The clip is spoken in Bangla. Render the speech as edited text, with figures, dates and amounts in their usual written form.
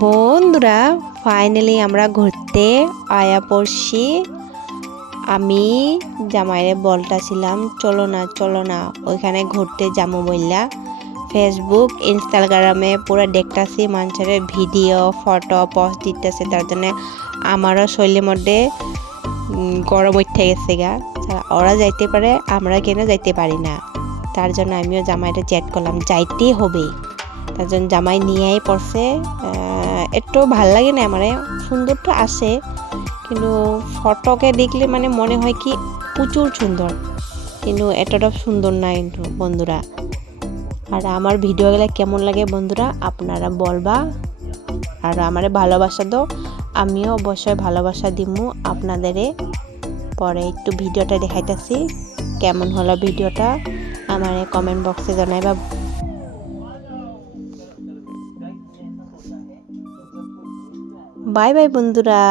বন্ধুরা ফাইনালি আমরা ঘুরতে আয়া পড়ছি। আমি জামাইরে বলতাছিলাম চলো না ওইখানে ঘুরতে যাবো বললা। ফেসবুক ইনস্টাগ্রামে পুরো দেখতাছি মানুষের ভিডিও ফটো পোস্ট দিতেছে, তার জন্য আমারও শরীরের মধ্যে গরম উঠে গেছে গা। ওরা যাইতে পারে, আমরা কেন যাইতে পারি না? তার জন্য আমিও জামাইটা চ্যাট করলাম, যাইতেই হবে। তার জন্য জামাই নিয়েই পড়ছে। একটু ভাল লাগে না আমার, সুন্দর তো আসে কিন্তু ফটোকে দেখলে মানে মনে হয় কি প্রচুর সুন্দর, কিন্তু এতটা সুন্দর না কিন্তু বন্ধুরা। আর আমার ভিডিওগুলো কেমন লাগে বন্ধুরা আপনারা বলবা, আর আমারে ভালোবাসা দাও, আমিও অবশ্যই ভালোবাসা দিমু আপনাদেরে। পরে একটু ভিডিওটা দেখাইতেছি, কেমন হলো ভিডিওটা আমার কমেন্ট বক্সে জানাইবা। বাই বাই বন্ধুরা।